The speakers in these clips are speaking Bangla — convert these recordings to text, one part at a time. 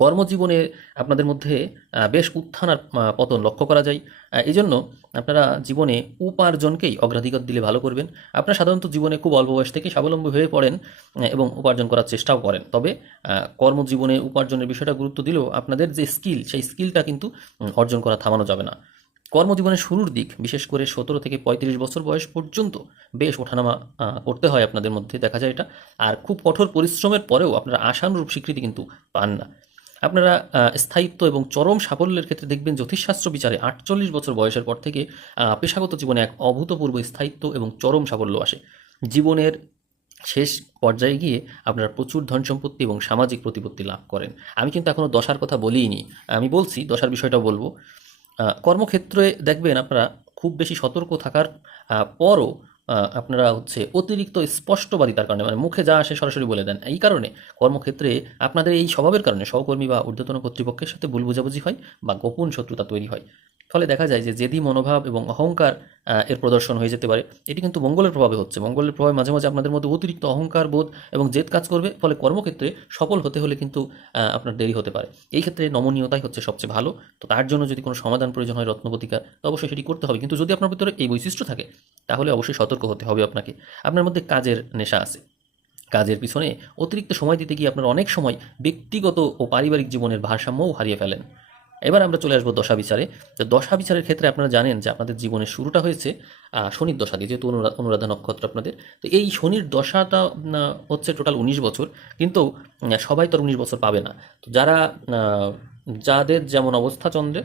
কর্মজীবনে আপনাদের মধ্যে বেশ উত্থান আর পতন লক্ষ্য করা যায়। এজন্য আপনারা জীবনে উপার্জনকেই অগ্রাধিকার দিলে ভালো করবেন। আপনারা সাধারণত জীবনে খুব অল্প বয়স থেকেই স্বাবলম্বী হয়ে পড়েন এবং উপার্জন করার চেষ্টাও করেন। তবে কর্মজীবনে উপার্জনের বিষয়টা গুরুত্ব দিলেও আপনাদের যে স্কিল, সেই স্কিলটা কিন্তু অর্জন করা থামানো যাবে না। কর্মজীবনের শুরুর দিক, বিশেষ করে ১৭ থেকে ৩৫ বছর বয়স পর্যন্ত বেশ ওঠানামা করতে হয় আপনাদের মধ্যে, দেখা যায় এটা। আর খুব কঠোর পরিশ্রমের পরেও আপনারা আশানুরূপ স্বীকৃতি কিন্তু পান না। আপনারা স্থায়িত্ব এবং চরম সাফল্যের ক্ষেত্রে দেখবেন জ্যোতিষশাস্ত্র বিচারে ৪৮ বছর বয়সের পর থেকে পেশাগত জীবনে এক অভূতপূর্ব স্থায়িত্ব এবং চরম সাফল্য আসে। জীবনের শেষ পর্যায়ে গিয়ে আপনারা প্রচুর ধন সম্পত্তি এবং সামাজিক প্রতিপত্তি লাভ করেন। আমি কিন্তু এখনও দশার কথা বলিনি, আমি বলছি, দশার বিষয়টাও বলবো। কর্মক্ষেত্রে দেখবেন আপনারা খুব বেশি সতর্ক থাকার পরও আপনারা অতিরিক্ত স্পষ্টবাদিতার কারণে, মানে মুখে যা আসে সরাসরি বলে দেন। এই কারণে কর্মক্ষেত্রে আপনাদের এই স্বভাবের কারণে সহকর্মী বা ঊর্ধ্বতন কর্তৃপক্ষের সাথে ভুল বোঝাবুঝি হয় বা গোপন শত্রুতা তৈরি হয়। ফলে দেখা যায় যে জেদি মনোভাব এবং অহংকার এর প্রদর্শন হয়ে যেতে পারে। এটি কিন্তু মঙ্গলের প্রভাবে হচ্ছে। মঙ্গলের প্রভাবে মাঝে মাঝে আপনাদের মধ্যে অতিরিক্ত অহংকার বোধ এবং জেদ কাজ করবে। ফলে কর্মক্ষেত্রে সফল হতে হলে কিন্তু আপনার দেরি হতে পারে। এই ক্ষেত্রে নমনীয়তাই হচ্ছে সবচেয়ে ভালো। তো তার জন্য যদি কোনো সমাধান প্রয়োজন হয় রত্নপ্রতিকার, তো অবশ্যই সেটি করতে হবে। কিন্তু যদি আপনার ভিতরে এই বৈশিষ্ট্য থাকে, তাহলে অবশ্যই সতর্ক হতে হবে আপনাকে। আপনার মধ্যে কাজের নেশা আছে। কাজের পিছনে অতিরিক্ত সময় দিতে গিয়ে আপনারা অনেক সময় ব্যক্তিগত ও পারিবারিক জীবনের ভারসাম্যও হারিয়ে ফেলেন। এবার আমরা চলে আসবো দশা বিচারে। তো দশা বিচারের ক্ষেত্রে আপনারা জানেন যে আপনাদের জীবনের শুরুটা হয়েছে শনির দশা দিয়ে, যেহেতু অনুরাধা নক্ষত্র আপনাদের। তো এই শনির দশাটা হচ্ছে টোটাল ১৯ বছর, কিন্তু সবাই তো আর ১৯ বছর পাবে না। তো যাদের যেমন অবস্থা চন্দ্রে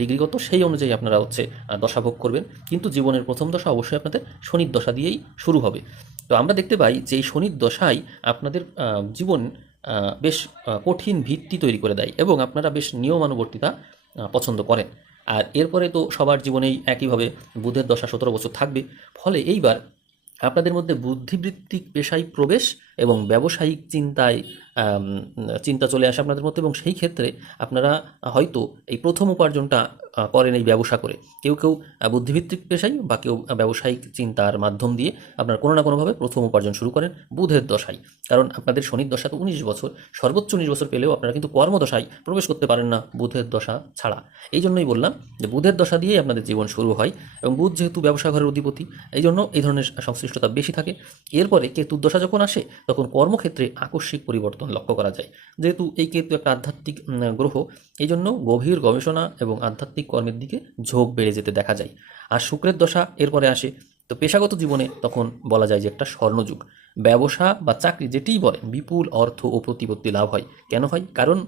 ডিগ্রিগত, সেই অনুযায়ী আপনারা দশা ভোগ করবেন। কিন্তু জীবনের প্রথম দশা অবশ্যই আপনাদের শনির দশা দিয়েই শুরু হবে। তো আমরা দেখতে পাই যে এই শনির দশাই আপনাদের জীবন বেশ কঠিন ভিত্তি তৈরি করে দেয় এবং আপনারা বেশ নিয়মানুবর্তিতা পছন্দ করেন। আর এরপরে তো সবার জীবনেই একইভাবে বুধের দশা ১৭ বছর থাকবে। ফলে এইবার আপনাদের মধ্যে বুদ্ধিবৃত্তিক পেশায় প্রবেশ এবং ব্যবসায়িক চিন্তা চলে আসে আপনাদের মধ্যে, এবং সেই ক্ষেত্রে আপনারা হয়তো এই প্রথম উপার্জনটা করেন এই ব্যবসা করে। কেউ কেউ বুদ্ধিভিত্তিক পেশায় বা কেউ ব্যবসায়িক চিন্তার মাধ্যম দিয়ে আপনারা কোনো না কোনোভাবে প্রথম উপার্জন শুরু করেন বুধের দশায়। কারণ আপনাদের শনির দশা তো ১৯ বছর, সর্বোচ্চ ১৯ বছর পেলেও আপনারা কিন্তু কর্মদশায় প্রবেশ করতে পারেন না বুধের দশা ছাড়া। এই জন্যই বললাম যে বুধের দশা দিয়েই আপনাদের জীবন শুরু হয়, এবং বুধ যেহেতু ব্যবসা ঘরের অধিপতি, এই জন্য এই ধরনের সংশ্লিষ্টতা বেশি থাকে। এরপরে কেতুর দশা যখন আসে, তখন কর্মক্ষেত্রে আকস্মিক পরিবর্তন লক্ষ্য করা যায়। যেহেতু এই কেতু একটা আধ্যাত্মিক গ্রহ, এই জন্য গভীর গবেষণা এবং আধ্যাত্মিক কর্মের দিকে ঝোঁক বেড়ে যেতে দেখা যায়। আর শুক্রের দশা এরপরে আসে। তো পেশাগত জীবনে তখন বলা যায় যে একটা স্বর্ণযুগ। ব্যবসা বা চাকরি যেটিই বলেন, বিপুল অর্থ ও প্রতিপত্তি লাভ হয়। কেন হয়? কারণ